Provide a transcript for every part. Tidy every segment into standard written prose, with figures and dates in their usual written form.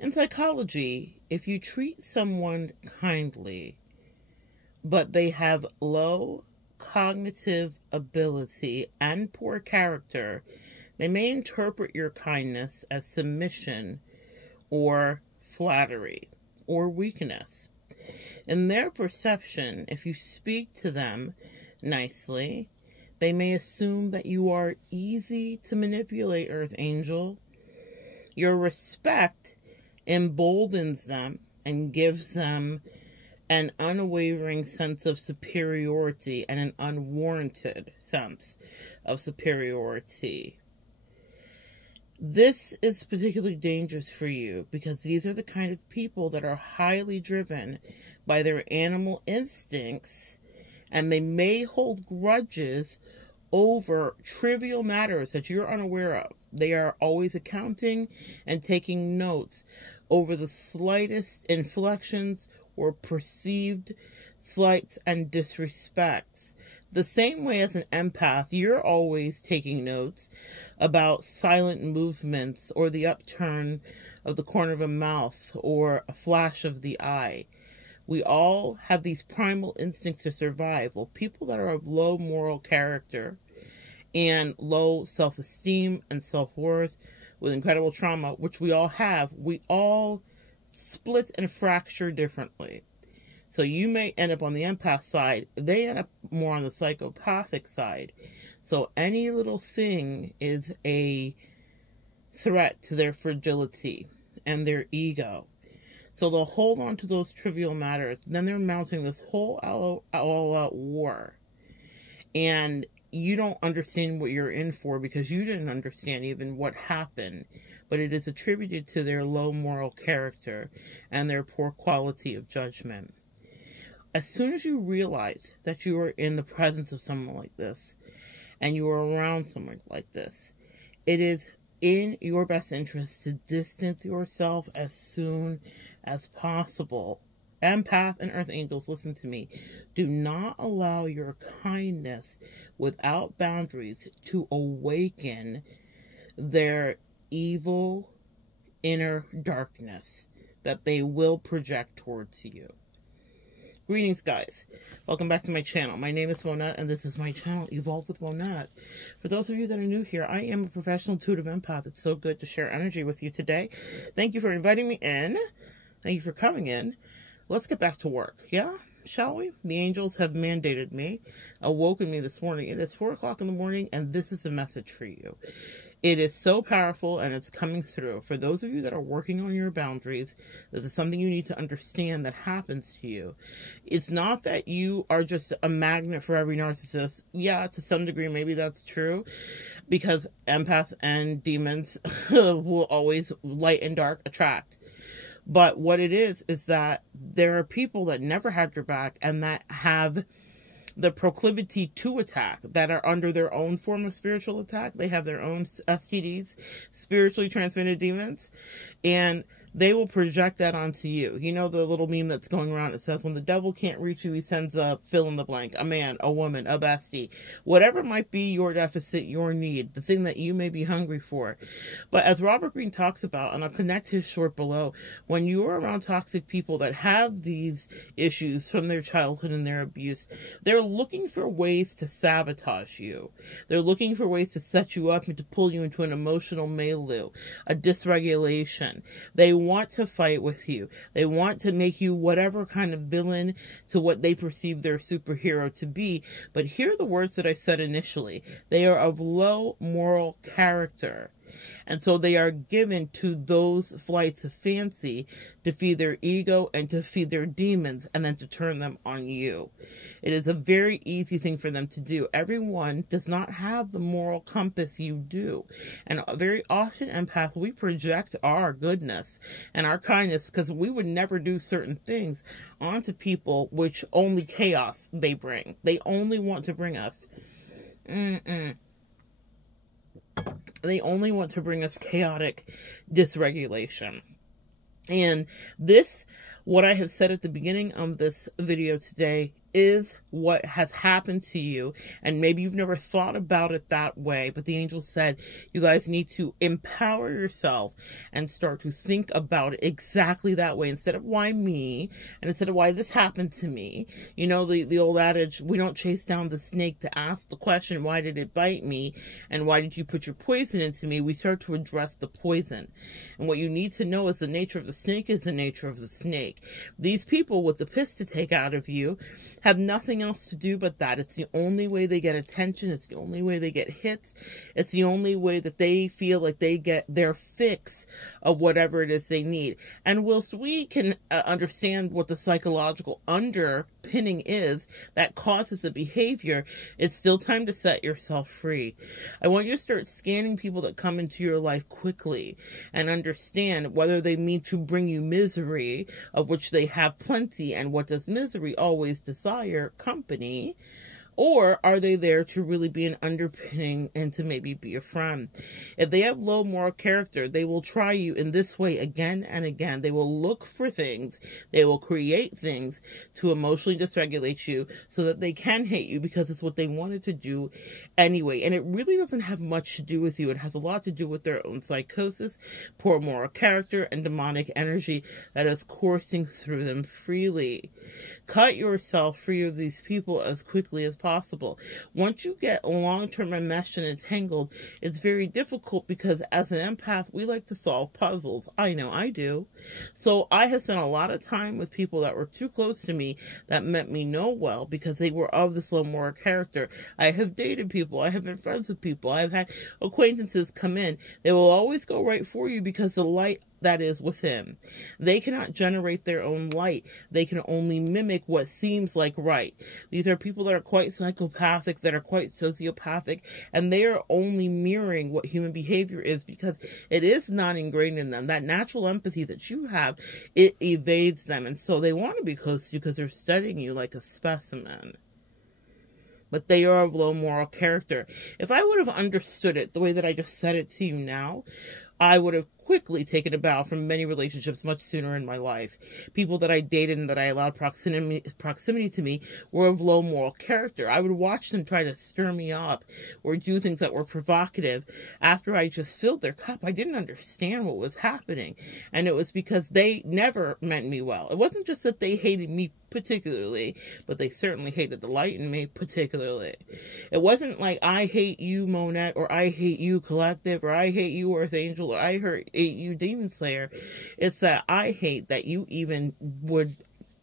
In psychology, if you treat someone kindly, but they have low cognitive ability and poor character, they may interpret your kindness as submission or flattery or weakness. In their perception, if you speak to them nicely, they may assume that you are easy to manipulate, Earth Angel. Your respect emboldens them and gives them an unwavering sense of superiority and an unwarranted sense of superiority. This is particularly dangerous for you because these are the kind of people that are highly driven by their animal instincts, and they may hold grudges over trivial matters that you're unaware of. They are always accounting and taking notes over the slightest inflections or perceived slights and disrespects. The same way as an empath, you're always taking notes about silent movements or the upturn of the corner of a mouth or a flash of the eye. We all have these primal instincts to survive. Well, people that are of low moral character and low self-esteem and self-worth with incredible trauma, which we all have, we all split and fracture differently. So you may end up on the empath side. They end up more on the psychopathic side. So any little thing is a threat to their fragility and their ego. So they'll hold on to those trivial matters. Then they're mounting this whole all-out war. And you don't understand what you're in for because you didn't understand even what happened. But it is attributed to their low moral character and their poor quality of judgment. As soon as you realize that you are in the presence of someone like this, and you are around someone like this, it is in your best interest to distance yourself as soon as possible. Empath and Earth Angels, listen to me. Do not allow your kindness without boundaries to awaken their evil inner darkness that they will project towards you. Greetings, guys. Welcome back to my channel. My name is Monette, and this is my channel, Evolve with Monette. For those of you that are new here, I am a professional intuitive empath. It's so good to share energy with you today. Thank you for inviting me in. Thank you for coming in. Let's get back to work, yeah? Shall we? The angels have mandated me, awoken me this morning. It is 4 o'clock in the morning, and this is a message for you. It is so powerful, and it's coming through. For those of you that are working on your boundaries, this is something you need to understand that happens to you. It's not that you are just a magnet for every narcissist. Yeah, to some degree, maybe that's true, because empaths and demons will always light and dark attract. But what it is that there are people that never had your back and that have the proclivity to attack, that are under their own form of spiritual attack. They have their own STDs, spiritually transmitted demons, and they will project that onto you. You know the little meme that's going around that says, when the devil can't reach you, he sends a fill in the blank, a man, a woman, a bestie, whatever might be your deficit, your need, the thing that you may be hungry for. But as Robert Greene talks about, and I'll connect his short below, when you are around toxic people that have these issues from their childhood and their abuse, they're looking for ways to sabotage you. They're looking for ways to set you up and to pull you into an emotional milieu, a dysregulation. They want to fight with you. They want to make you whatever kind of villain to what they perceive their superhero to be. But hear the words that I said initially. They are of low moral character. And so they are given to those flights of fancy to feed their ego and to feed their demons and then to turn them on you. It is a very easy thing for them to do. Everyone does not have the moral compass you do. And very often, empath, we project our goodness and our kindness because we would never do certain things onto people which only chaos they bring. They only want to bring us They only want to bring us chaotic dysregulation. And this, what I have said at the beginning of this video today, is what has happened to you, and maybe you've never thought about it that way, but the angel said you guys need to empower yourself and start to think about it exactly that way, instead of why me, and instead of why this happened to me. You know, the old adage, we don't chase down the snake to ask the question, why did it bite me, and why did you put your poison into me? We start to address the poison, and what you need to know is the nature of the snake is the nature of the snake. These people with the piss to take out of you have nothing else to do but that. It's the only way they get attention. It's the only way they get hits. It's the only way that they feel like they get their fix of whatever it is they need. And whilst we can understand what the psychological underpinning is that causes the behavior, it's still time to set yourself free. I want you to start scanning people that come into your life quickly and understand whether they mean to bring you misery, of which they have plenty, and what does misery always desire? Company, or are they there to really be an underpinning and to maybe be a friend? If they have low moral character, they will try you in this way again and again. They will look for things. They will create things to emotionally dysregulate you so that they can hate you, because it's what they wanted to do anyway. And it really doesn't have much to do with you. It has a lot to do with their own psychosis, poor moral character, and demonic energy that is coursing through them freely. Cut yourself free of these people as quickly as possible. Once you get long-term enmeshed and entangled, it's very difficult, because as an empath, we like to solve puzzles. I know I do. So I have spent a lot of time with people that were too close to me that meant me no well, because they were of this low moral character. I have dated people. I have been friends with people. I've had acquaintances come in. They will always go right for you because the light that is within. They cannot generate their own light. They can only mimic what seems like right. These are people that are quite psychopathic, that are quite sociopathic, and they are only mirroring what human behavior is, because it is not ingrained in them. That natural empathy that you have, it evades them, and so they want to be close to you because they're studying you like a specimen. But they are of low moral character. If I would have understood it the way that I just said it to you now, I would have quickly taken a bow from many relationships much sooner in my life. People that I dated and that I allowed proximity to me were of low moral character. I would watch them try to stir me up or do things that were provocative. After I just filled their cup, I didn't understand what was happening. And it was because they never meant me well. It wasn't just that they hated me particularly, but they certainly hated the light in me particularly. It wasn't like I hate you, Monette, or I hate you, Collective, or I hate you, Earth Angel, or I hate you, Demon Slayer. It's that I hate that you even would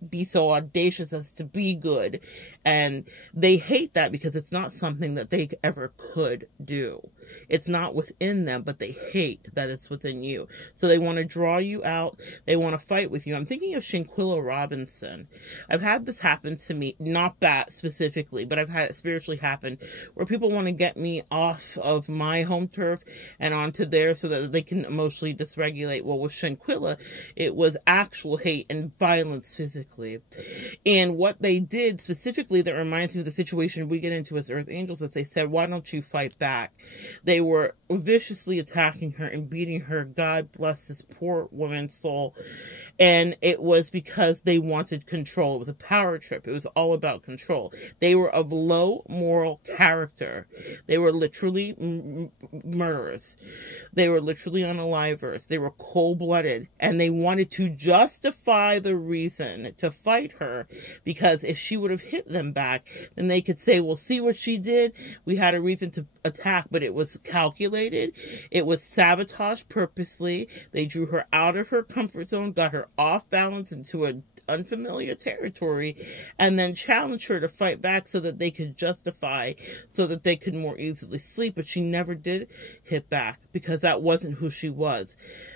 be so audacious as to be good. And they hate that because it's not something that they ever could do. It's not within them, but they hate that it's within you. So they want to draw you out. They want to fight with you. I'm thinking of Shanquella Robinson. I've had this happen to me, not that specifically, but I've had it spiritually happen, where people want to get me off of my home turf and onto theirs so that they can emotionally dysregulate. Well, with Shanquella, it was actual hate and violence physically. And what they did specifically that reminds me of the situation we get into as Earth Angels is they said, why don't you fight back? They were viciously attacking her and beating her. God bless this poor woman's soul. And it was because they wanted control. It was a power trip. It was all about control. They were of low moral character. They were literally murderers. They were literally unalivers. They were cold-blooded. And they wanted to justify the reason to fight her, because if she would have hit them back, then they could say, well, see what she did? We had a reason to attack, but it was calculated. It was sabotage purposely. They drew her out of her comfort zone, got her off balance into an unfamiliar territory, and then challenged her to fight back so that they could justify, so that they could more easily sleep. But she never did hit back because that wasn't who she was.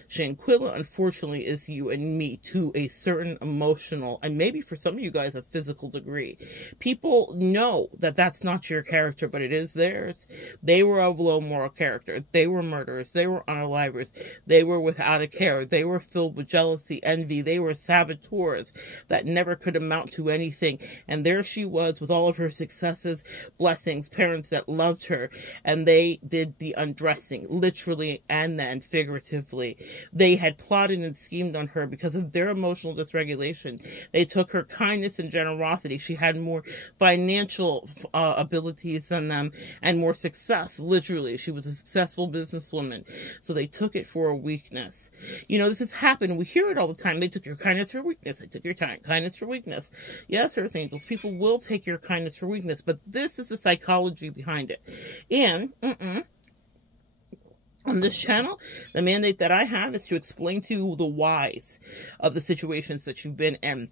Shanquella, unfortunately, is you and me to a certain emotional, and maybe for some of you guys, a physical degree. People know that that's not your character, but it is theirs. They were of low moral character. They were murderers. They were unalivers. They were without a care. They were filled with jealousy, envy. They were saboteurs. that never could amount to anything. And there she was with all of her successes, blessings, parents that loved her, and they did the undressing, literally and then figuratively. They had plotted and schemed on her because of their emotional dysregulation. They took her kindness and generosity. She had more financial abilities than them and more success. Literally, she was a successful businesswoman. So they took it for a weakness. You know, this has happened. We hear it all the time. They took your kindness for weakness. They took your kindness for weakness. Yes, Earth Angels, people will take your kindness for weakness, but this is the psychology behind it. And on this channel, the mandate that I have is to explain to you the whys of the situations that you've been in.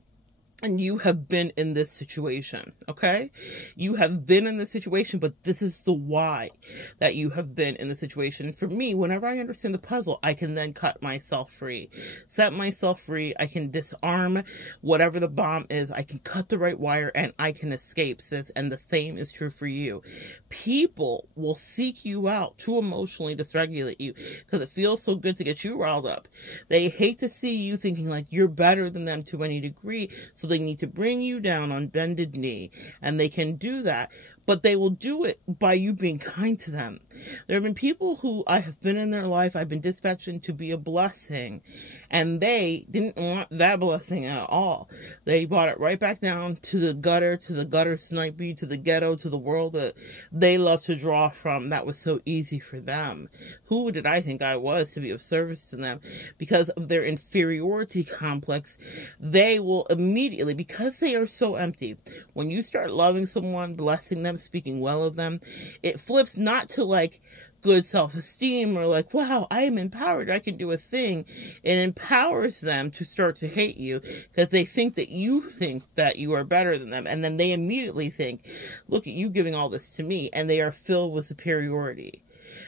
And you have been in this situation, okay? You have been in this situation, but this is the why that you have been in the situation. And for me, whenever I understand the puzzle, I can then cut myself free, set myself free. I can disarm whatever the bomb is. I can cut the right wire and I can escape, sis. And the same is true for you. People will seek you out to emotionally dysregulate you because it feels so good to get you riled up. They hate to see you thinking like you're better than them to any degree. So they need to bring you down on bended knee, and they can do that, but they will do it by you being kind to them. There have been people who I have been in their life, I've been dispatched in to be a blessing, and they didn't want that blessing at all. They brought it right back down to the gutter snipey, to the ghetto, to the world that they love to draw from. That was so easy for them. Who did I think I was to be of service to them? Because of their inferiority complex, they will immediately, because they are so empty, when you start loving someone, blessing them, speaking well of them, it flips not to like good self-esteem or like, wow, I am empowered, I can do a thing. It empowers them to start to hate you because they think that you think that you are better than them. And then they immediately think, look at you giving all this to me. And they are filled with superiority.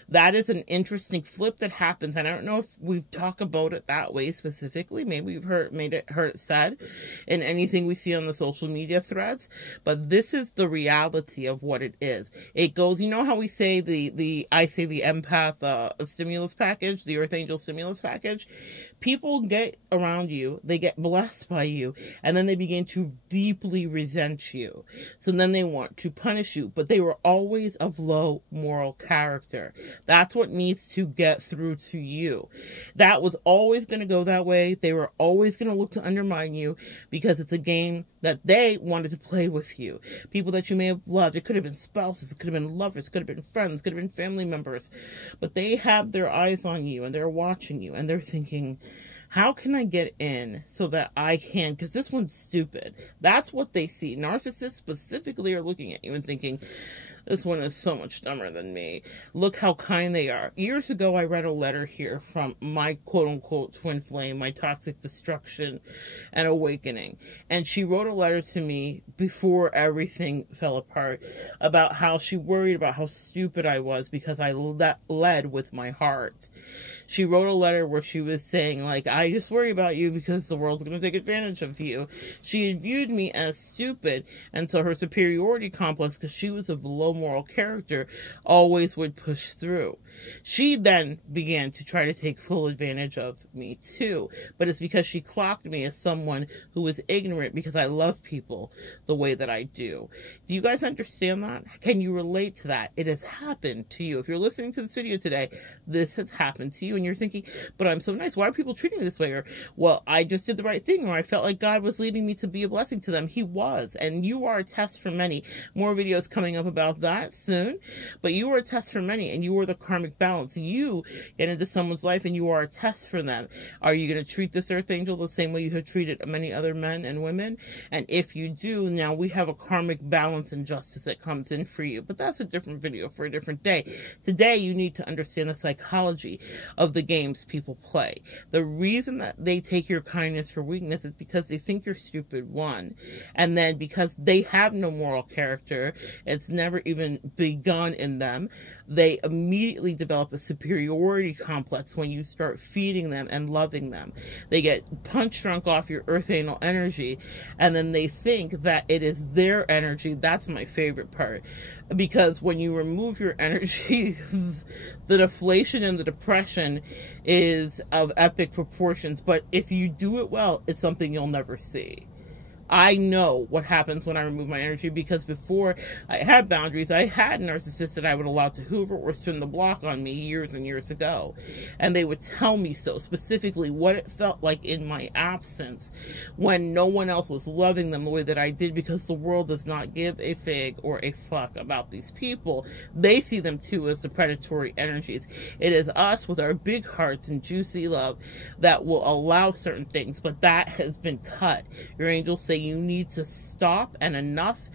That is an interesting flip that happens. And I don't know if we've talked about it that way specifically. Maybe we've heard it said in anything we see on the social media threads. But this is the reality of what it is. It goes, you know how we say I say the empath stimulus package, the Earth Angel stimulus package? People get around you, they get blessed by you, and then they begin to deeply resent you. So then they want to punish you, but they were always of low moral character. That's what needs to get through to you. That was always going to go that way. They were always going to look to undermine you because it's a game that they wanted to play with you. People that you may have loved. It could have been spouses. It could have been lovers. It could have been friends. It could have been family members. But they have their eyes on you and they're watching you and they're thinking, how can I get in so that I can, because this one's stupid. That's what they see. Narcissists specifically are looking at you and thinking, this one is so much dumber than me. Look how kind they are. Years ago, I read a letter here from my quote-unquote twin flame, my toxic destruction and awakening. And she wrote a letter to me before everything fell apart about how she worried about how stupid I was because I led with my heart. She wrote a letter where she was saying, like, I just worry about you because the world's going to take advantage of you. She had viewed me as stupid, and so her superiority complex, because she was of low moral character, always would push through. She then began to try to take full advantage of me too, but it's because she clocked me as someone who was ignorant because I love people the way that I do. Do you guys understand that? Can you relate to that? It has happened to you. If you're listening to this video today, this has happened to you and you're thinking, but I'm so nice. Why are people treating me this way? Or, well, I just did the right thing, or I felt like God was leading me to be a blessing to them. He was, and you are a test for many. More videos coming up about that soon, but you are a test for many, and you are the karmic balance. You get into someone's life and you are a test for them. Are you going to treat this Earth Angel the same way you have treated many other men and women? And if you do, now we have a karmic balance and justice that comes in for you. But that's a different video for a different day. Today, you need to understand the psychology of the games people play. The reason that they take your kindness for weakness is because they think you're stupid, one. And then because they have no moral character, it's never even begun in them, they immediately develop a superiority complex when you start feeding them and loving them. They get punch drunk off your Earth Angel energy, and then they think that it is their energy. That's my favorite part, because when you remove your energy, the deflation and the depression is of epic proportions. But if you do it well, it's something you'll never see. I know what happens when I remove my energy, because before I had boundaries, I had narcissists that I would allow to hoover or spin the block on me years and years ago. And they would tell me so, specifically what it felt like in my absence when no one else was loving them the way that I did, because the world does not give a fig or a fuck about these people. They see them too as the predatory energies. It is us with our big hearts and juicy love that will allow certain things, but that has been cut. Your angels say you need to stop, and enough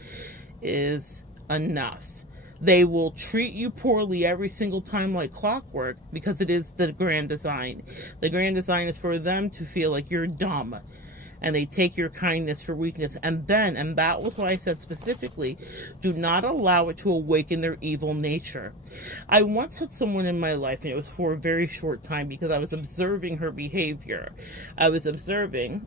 is enough. They will treat you poorly every single time like clockwork, because it is the grand design. The grand design is for them to feel like you're dumb, and they take your kindness for weakness. And that was why I said specifically, do not allow it to awaken their evil nature. I once had someone in my life, and it was for a very short time, because I was observing her behavior. I was observing,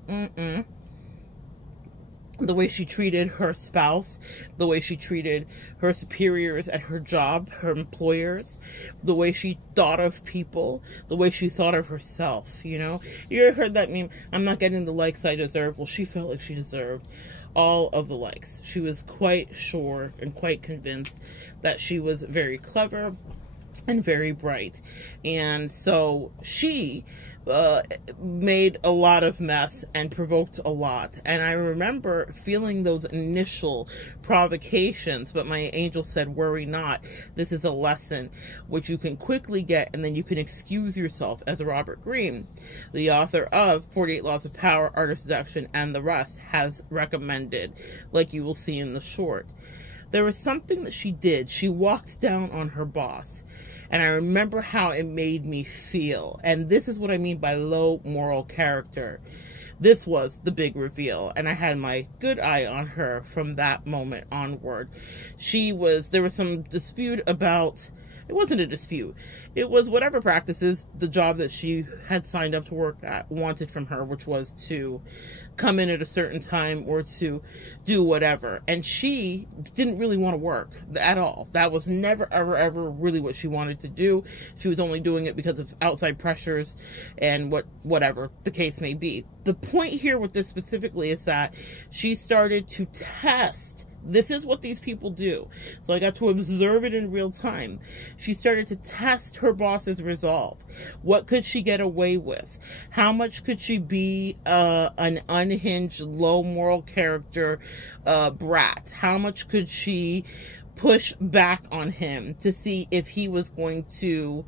the way she treated her spouse, the way she treated her superiors at her job, her employers, the way she thought of people, the way she thought of herself, you know? You ever heard that meme, I'm not getting the likes I deserve? Well, she felt like she deserved all of the likes. She was quite sure and quite convinced that she was very clever and very bright. And so she made a lot of mess and provoked a lot. And I remember feeling those initial provocations, but my angel said, worry not. This is a lesson which you can quickly get, and then you can excuse yourself, as Robert Greene, the author of 48 Laws of Power, Art of Seduction, and the rest, has recommended, like you will see in the short. There was something that she did. She walked down on her boss. And I remember how it made me feel. And this is what I mean by low moral character. This was the big reveal. And I had my good eye on her from that moment onward. There was some dispute about, it wasn't a dispute. It was whatever practices the job that she had signed up to work at wanted from her, which was to come in at a certain time or to do whatever. And she didn't really want to work at all. That was never, ever, ever really what she wanted to do. She was only doing it because of outside pressures and whatever the case may be. The point here with this specifically is that she started to test. This is what these people do. So I got to observe it in real time. She started to test her boss's resolve. What could she get away with? How much could she be an unhinged, low moral character brat? How much could she push back on him to see if he was going to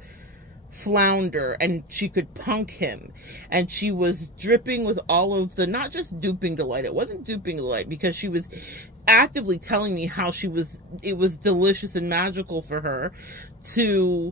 flounder, and she could punk him? And she was dripping with all of the, not just duping delight. It wasn't duping delight, because she was actively telling me how it was delicious and magical for her to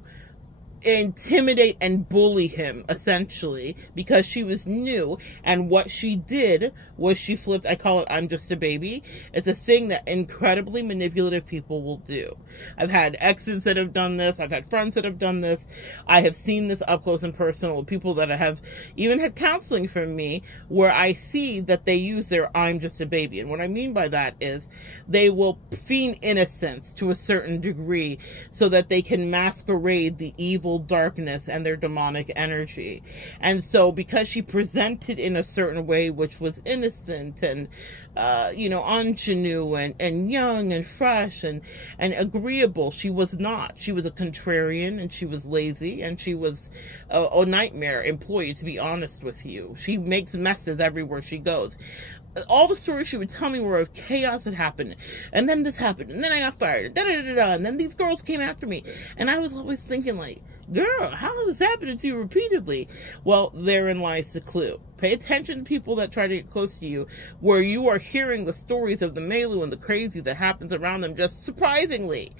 intimidate and bully him, essentially, because she was new. And what she did was she flipped, I call it I'm just a baby. It's a thing that incredibly manipulative people will do. I've had exes that have done this. I've had friends that have done this. I have seen this up close and personal with people that have even had counseling from me, where I see that they use their I'm just a baby. And what I mean by that is they will feign innocence to a certain degree so that they can masquerade the evil darkness and their demonic energy. And so because she presented in a certain way which was innocent and ingenue and young and fresh and agreeable, she was not. She was a contrarian, and she was lazy, and she was a nightmare employee, to be honest with you. She makes messes everywhere she goes. All the stories she would tell me were of chaos that happened, and then this happened, and then I got fired, and then these girls came after me. And I was always thinking, like, girl, how is this happening to you repeatedly? Well, therein lies the clue. Pay attention to people that try to get close to you, where you are hearing the stories of the Melu and the crazy that happens around them, just surprisingly.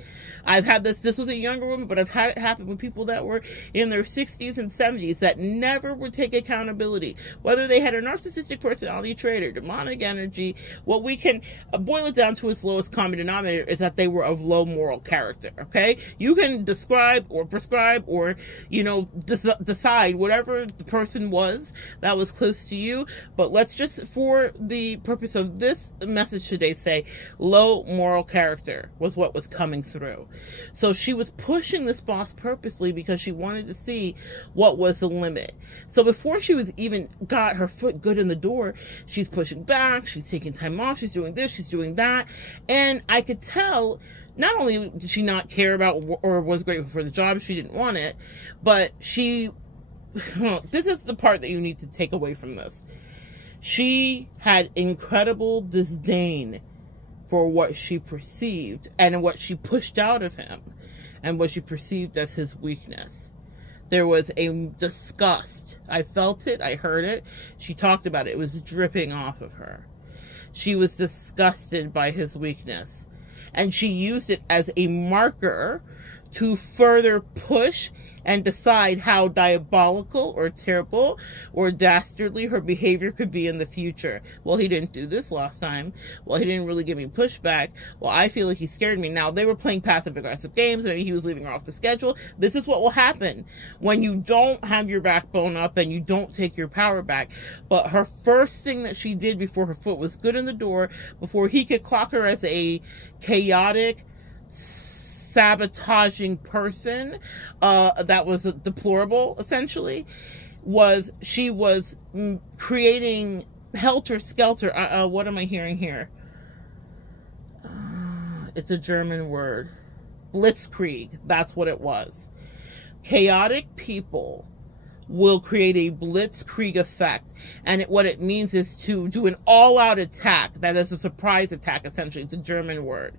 I've had this was a younger woman, but I've had it happen with people that were in their 60s and 70s that never would take accountability, whether they had a narcissistic personality trait or demonic energy. What we can boil it down to its lowest common denominator is that they were of low moral character, okay? You can describe or prescribe or or, you know, decide whatever the person was that was close to you. But let's just, for the purpose of this message today, say low moral character was what was coming through. So she was pushing this boss purposely because she wanted to see what was the limit. So before she was even got her foot good in the door, she's pushing back, she's taking time off, she's doing this, she's doing that. And I could tell, not only did she not care about or was grateful for the job, she didn't want it, but she, this is the part that you need to take away from this. She had incredible disdain for what she perceived and what she pushed out of him and what she perceived as his weakness. There was a disgust. I felt it. I heard it. She talked about it. It was dripping off of her. She was disgusted by his weakness. And she used it as a marker to further push and decide how diabolical or terrible or dastardly her behavior could be in the future. Well, he didn't do this last time. Well, he didn't really give me pushback. Well, I feel like he scared me. Now, they were playing passive-aggressive games. Maybe he was leaving her off the schedule. This is what will happen when you don't have your backbone up and you don't take your power back. But her first thing that she did before her foot was good in the door, before he could clock her as a chaotic, sabotaging person that was deplorable, essentially, was she was creating helter-skelter. What am I hearing here? It's a German word. Blitzkrieg. That's what it was. Chaotic people will create a blitzkrieg effect. And what it means is to do an all-out attack. That is a surprise attack, essentially. It's a German word.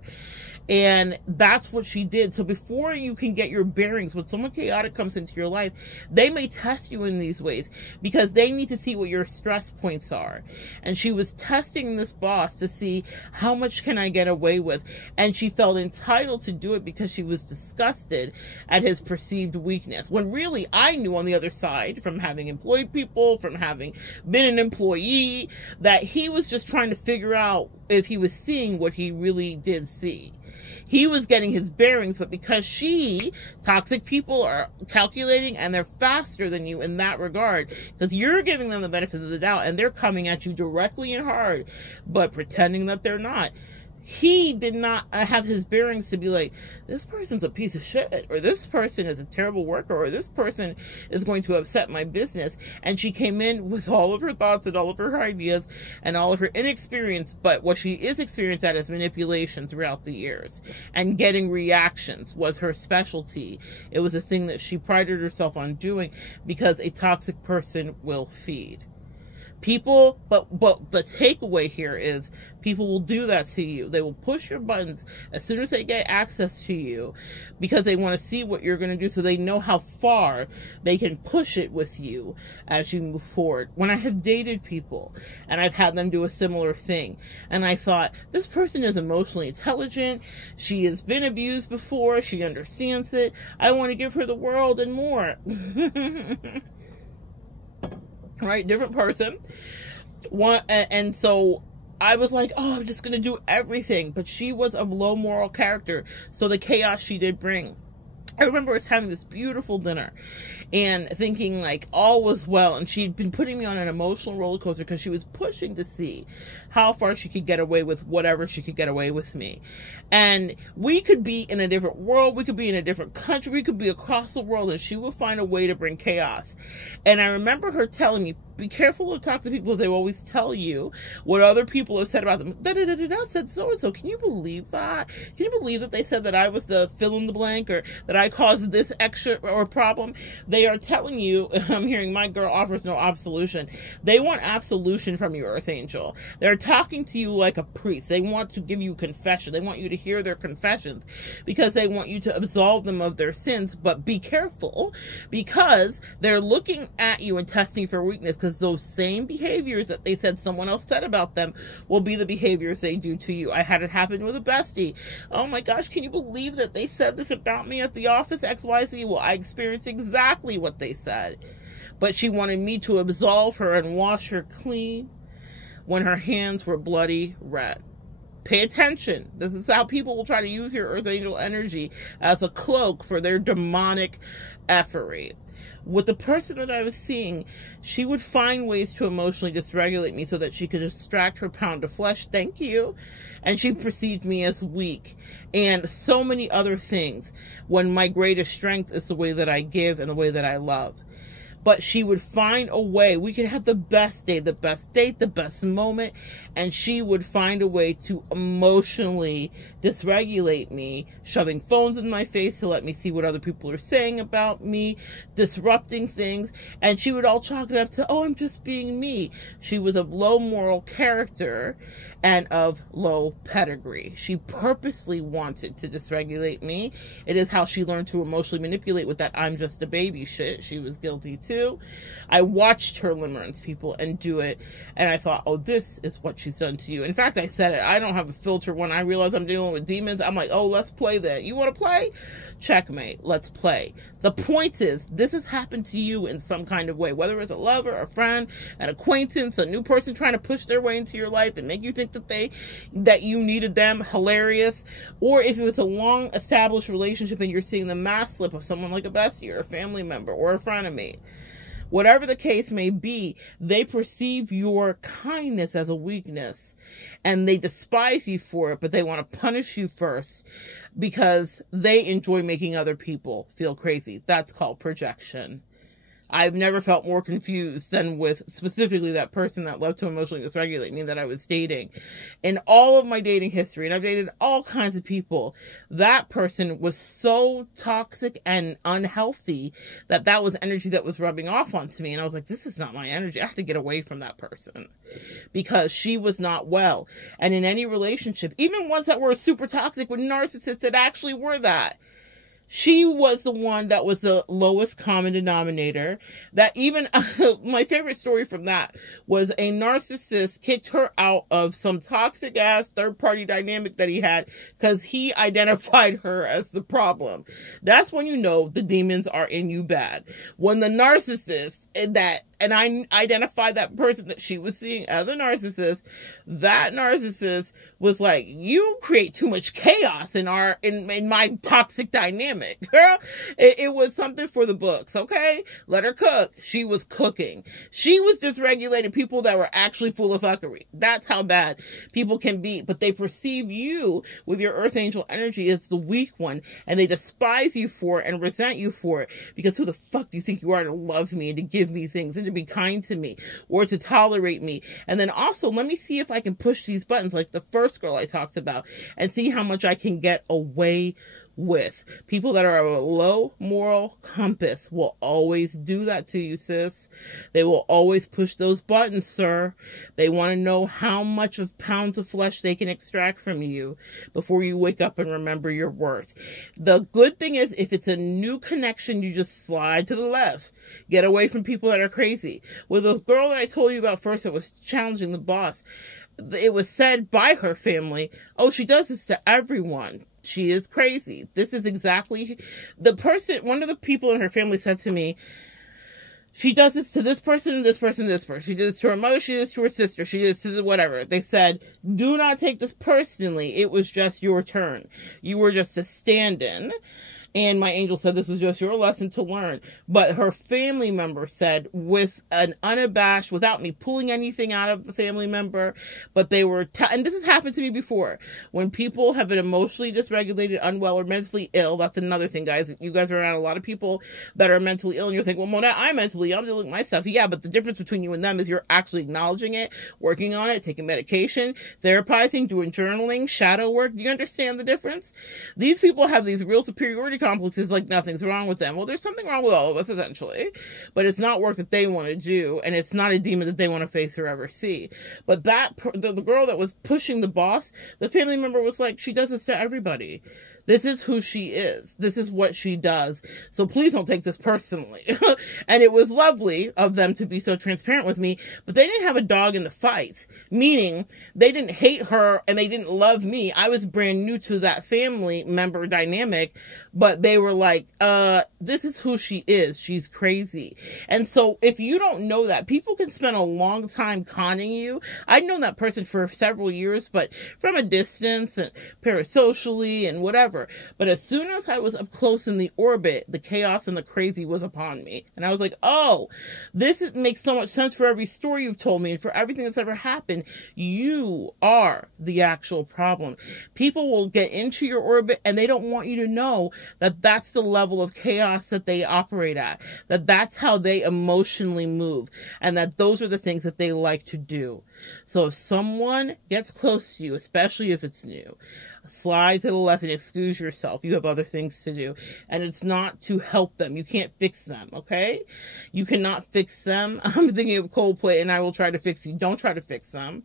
And that's what she did. So before you can get your bearings, when someone chaotic comes into your life, they may test you in these ways because they need to see what your stress points are. And she was testing this boss to see how much can I get away with. And she felt entitled to do it because she was disgusted at his perceived weakness. When really I knew on the other side, from having employed people, from having been an employee, that he was just trying to figure out if he was seeing what he really did see. He was getting his bearings, but because toxic people are calculating and they're faster than you in that regard, because you're giving them the benefit of the doubt and they're coming at you directly and hard, but pretending that they're not. He did not have his bearings to be like, this person's a piece of shit, or this person is a terrible worker, or this person is going to upset my business. And she came in with all of her thoughts and all of her ideas and all of her inexperience, but what she is experienced at is manipulation throughout the years. And getting reactions was her specialty. It was a thing that she prided herself on doing because a toxic person will feed. People, but the takeaway here is people will do that to you. They will push your buttons as soon as they get access to you because they want to see what you're going to do so they know how far they can push it with you as you move forward. When I have dated people and I've had them do a similar thing and I thought, this person is emotionally intelligent, she has been abused before, she understands it, I want to give her the world and more. Right, different person. And so I was like, oh, I'm just gonna do everything. But she was of low moral character, so the chaos she did bring. I remember us having this beautiful dinner and thinking like all was well, and she'd been putting me on an emotional roller coaster because she was pushing to see how far she could get away with whatever she could get away with me. And we could be in a different world, we could be in a different country, we could be across the world, and she would find a way to bring chaos. And I remember her telling me, be careful of toxic people, because they will always tell you what other people have said about them. Da-da-da-da-da said so-and-so. Can you believe that? Can you believe that they said that I was the fill in the blank, or that I caused this extra or problem? They are telling you, I'm hearing my girl offers no absolution. They want absolution from you, Earth Angel. They're talking to you like a priest. They want to give you confession. They want you to hear their confessions because they want you to absolve them of their sins. But be careful, because they're looking at you and testing for weakness, because those same behaviors that they said someone else said about them will be the behaviors they do to you. I had it happen with a bestie. Oh my gosh, can you believe that they said this about me at the office, XYZ? Well, I experienced exactly what they said. But she wanted me to absolve her and wash her clean when her hands were bloody red. Pay attention. This is how people will try to use your earth angel energy as a cloak for their demonic effery. With the person that I was seeing, she would find ways to emotionally dysregulate me so that she could extract her pound of flesh. Thank you. And she perceived me as weak and so many other things, when my greatest strength is the way that I give and the way that I love. But she would find a way. We could have the best day, the best date, the best moment, and she would find a way to emotionally dysregulate me, shoving phones in my face to let me see what other people are saying about me, disrupting things, and she would all chalk it up to, oh, I'm just being me. She was of low moral character and of low pedigree. She purposely wanted to dysregulate me. It is how she learned to emotionally manipulate with that I'm just a baby shit. She was guilty too. I watched her limerence people and do it, and I thought, oh, this is what she's done to you. In fact, I said it. I don't have a filter when I realize I'm dealing with demons. I'm like, oh, let's play that. You want to play? Checkmate. Let's play. The point is, this has happened to you in some kind of way, whether it's a lover, a friend, an acquaintance, a new person trying to push their way into your life and make you think that you needed them, hilarious, or if it was a long established relationship and you're seeing the mask slip of someone like a bestie or a family member or a frenemy. Whatever the case may be, they perceive your kindness as a weakness and they despise you for it, but they want to punish you first because they enjoy making other people feel crazy. That's called projection. I've never felt more confused than with specifically that person that loved to emotionally dysregulate me that I was dating. In all of my dating history, and I've dated all kinds of people, that person was so toxic and unhealthy that that was energy that was rubbing off onto me. And I was like, this is not my energy. I have to get away from that person because she was not well. And in any relationship, even ones that were super toxic with narcissists that actually were that, she was the one that was the lowest common denominator. That even, my favorite story from that was a narcissist kicked her out of some toxic ass third party dynamic that he had because he identified her as the problem. That's when you know the demons are in you bad. When the narcissist and I identified that person that she was seeing as a narcissist, that narcissist was like, you create too much chaos in my toxic dynamic. Girl, it was something for the books, okay? Let her cook. She was cooking. She was dysregulating people that were actually full of fuckery. That's how bad people can be. But they perceive you with your earth angel energy as the weak one, and they despise you for it and resent you for it. Because who the fuck do you think you are to love me and to give me things and to be kind to me or to tolerate me? And then also, let me see if I can push these buttons like the first girl I talked about and see how much I can get away with. People that are a low moral compass will always do that to you, sis. They will always push those buttons, sir. They want to know how much of pounds of flesh they can extract from you before you wake up and remember your worth. The good thing is, if it's a new connection, you just slide to the left. Get away from people that are crazy. With the girl that I told you about first that was challenging the boss, it was said by her family, oh, she does this to everyone. She is crazy. This is exactly the person. One of the people in her family said to me, she does this to this person, this person, this person. She did this to her mother. She did this to her sister. She did this to whatever. They said, do not take this personally. It was just your turn. You were just a stand-in. And my angel said, this is just your lesson to learn. But her family member said, with an unabashed, without me pulling anything out of the family member, but they were, and this has happened to me before, when people have been emotionally dysregulated, unwell, or mentally ill. That's another thing, guys. You guys are around a lot of people that are mentally ill, and you're thinking, well, Monette, I'm mentally ill. I'm dealing with my stuff. Yeah, but the difference between you and them is you're actually acknowledging it, working on it, taking medication, therapizing, doing journaling, shadow work. Do you understand the difference? These people have these real superiority complexes like nothing's wrong with them. Well, there's something wrong with all of us, essentially, but it's not work that they want to do, and it's not a demon that they want to face or ever see. But the girl that was pushing the boss, the family member was like, she does this to everybody. This is who she is. This is what she does. So please don't take this personally. And it was lovely of them to be so transparent with me, but they didn't have a dog in the fight, meaning they didn't hate her and they didn't love me. I was brand new to that family member dynamic, but but they were like, this is who she is. She's crazy. And so if you don't know that, people can spend a long time conning you. I've known that person for several years, but from a distance and parasocially and whatever. But as soon as I was up close in the orbit, the chaos and the crazy was upon me. And I was like, oh, makes so much sense for every story you've told me and for everything that's ever happened. You are the actual problem. People will get into your orbit and they don't want you to know that that's the level of chaos that they operate at, that that's how they emotionally move, and that those are the things that they like to do. So if someone gets close to you, especially if it's new, slide to the left and excuse yourself. You have other things to do. And it's not to help them. You can't fix them, okay? You cannot fix them. I'm thinking of Coldplay and I Will Try to Fix You. Don't try to fix them.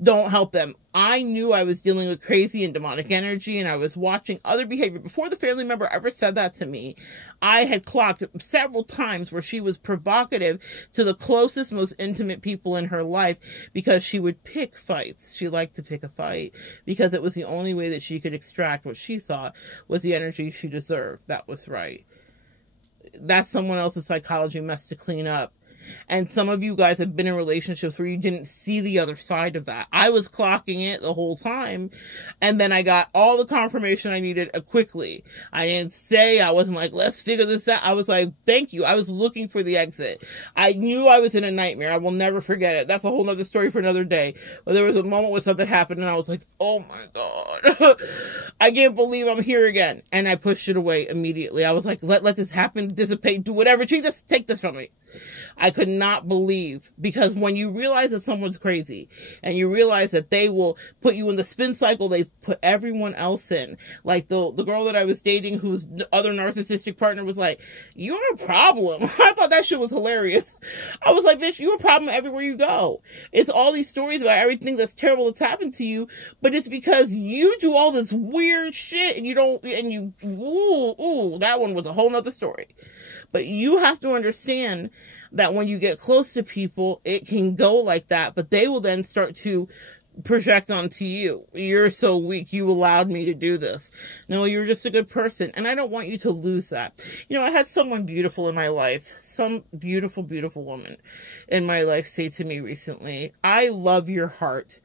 Don't help them. I knew I was dealing with crazy and demonic energy, and I was watching other behavior. Before the family member ever said that to me, I had clocked several times where she was provocative to the closest, most intimate people in her life because she would pick fights. She liked to pick a fight because it was the only way that she could extract what she thought was the energy she deserved. That was right. That's someone else's psychology mess to clean up. And some of you guys have been in relationships where you didn't see the other side of that. I was clocking it the whole time. And then I got all the confirmation I needed quickly. I didn't say, I wasn't like, let's figure this out. I was like, thank you. I was looking for the exit. I knew I was in a nightmare. I will never forget it. That's a whole nother story for another day. But there was a moment where something happened and I was like, oh my God, I can't believe I'm here again. And I pushed it away immediately. I was like, let this happen, dissipate, do whatever. Jesus, take this from me. I could not believe, because when you realize that someone's crazy and you realize that they will put you in the spin cycle they put everyone else in, like the girl that I was dating whose other narcissistic partner was like, you're a problem. I thought that shit was hilarious. I was like, bitch, you're a problem everywhere you go. It's all these stories about everything that's terrible that's happened to you, but it's because you do all this weird shit and that one was a whole nother story. But you have to understand that when you get close to people, it can go like that, but they will then start to project onto you. You're so weak. You allowed me to do this. No, you're just a good person. And I don't want you to lose that. You know, I had someone beautiful in my life, some beautiful, beautiful woman in my life say to me recently, I love your heart.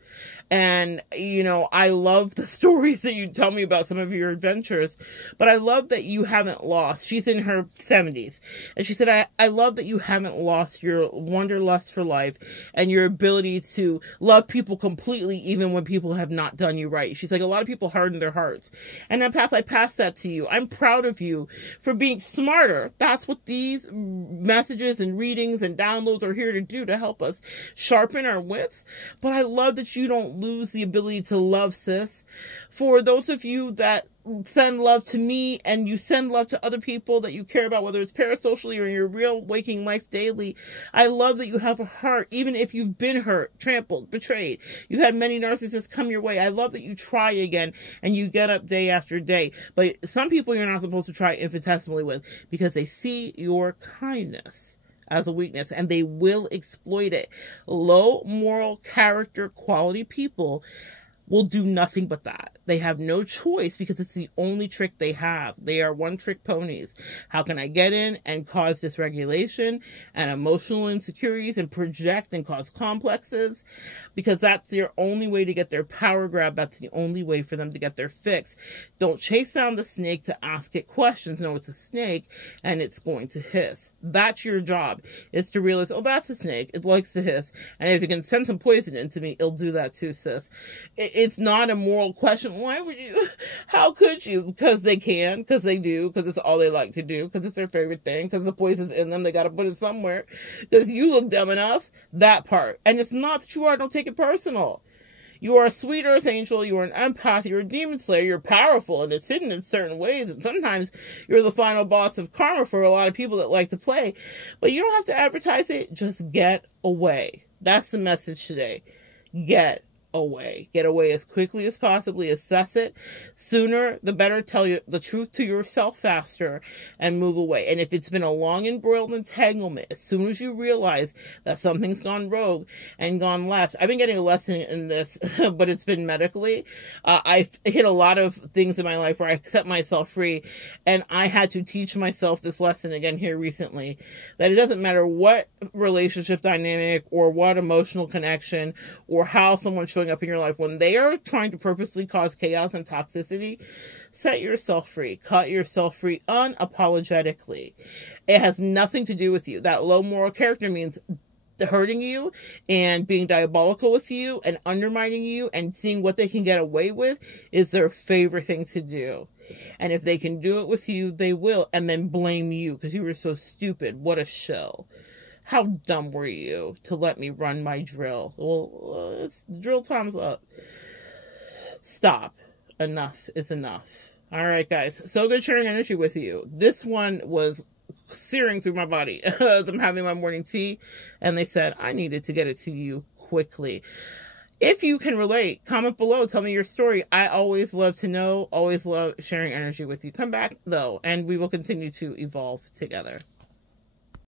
And, you know, I love the stories that you tell me about some of your adventures, but I love that you haven't lost. She's in her 70s. And she said, I love that you haven't lost your wanderlust for life and your ability to love people completely, even when people have not done you right. She's like, a lot of people harden their hearts. And Empath, I pass that to you. I'm proud of you for being smarter. That's what these messages and readings and downloads are here to do, to help us sharpen our wits. But I love that you don't lose the ability to love, sis. For those of you that send love to me and you send love to other people that you care about, whether it's parasocially or in your real waking life daily, I love that you have a heart, even if you've been hurt, trampled, betrayed. You've had many narcissists come your way. I love that you try again and you get up day after day. But some people you're not supposed to try infinitesimally with because they see your kindness as a weakness and they will exploit it. Low moral character quality people will do nothing but that. They have no choice because it's the only trick they have. They are one-trick ponies. How can I get in and cause dysregulation and emotional insecurities and project and cause complexes? Because that's their only way to get their power grab. That's the only way for them to get their fix. Don't chase down the snake to ask it questions. No, it's a snake and it's going to hiss. That's your job, is to realize, oh, that's a snake. It likes to hiss. And if you can send some poison into me, it'll do that too, sis. It's not a moral question. Why would you? How could you? Because they can, because they do, because it's all they like to do, because it's their favorite thing, because the poison's in them. They got to put it somewhere. Because you look dumb enough. That part. And it's not that you are. Don't take it personal. You are a sweet earth angel. You are an empath. You're a demon slayer. You're powerful, and it's hidden in certain ways. And sometimes you're the final boss of karma for a lot of people that like to play. But you don't have to advertise it. Just get away. That's the message today. Get away. Get away as quickly as possibly. Assess it. Sooner, the better. Tell you the truth to yourself faster and move away. And if it's been a long embroiled entanglement, as soon as you realize that something's gone rogue and gone left, I've been getting a lesson in this, but it's been medically. I've hit a lot of things in my life where I set myself free, and I had to teach myself this lesson again here recently, that it doesn't matter what relationship dynamic or what emotional connection or how someone's showing up in your life, when they are trying to purposely cause chaos and toxicity, set yourself free. Cut yourself free unapologetically. It has nothing to do with you. That low moral character means hurting you and being diabolical with you and undermining you and seeing what they can get away with is their favorite thing to do. And if they can do it with you, they will, and then blame you because you were so stupid. What a shell. How dumb were you to let me run my drill? Well, it's drill time's up. Stop. Enough is enough. All right, guys. So good sharing energy with you. This one was searing through my body as I'm having my morning tea, and they said I needed to get it to you quickly. If you can relate, comment below. Tell me your story. I always love to know. Always love sharing energy with you. Come back, though, and we will continue to evolve together.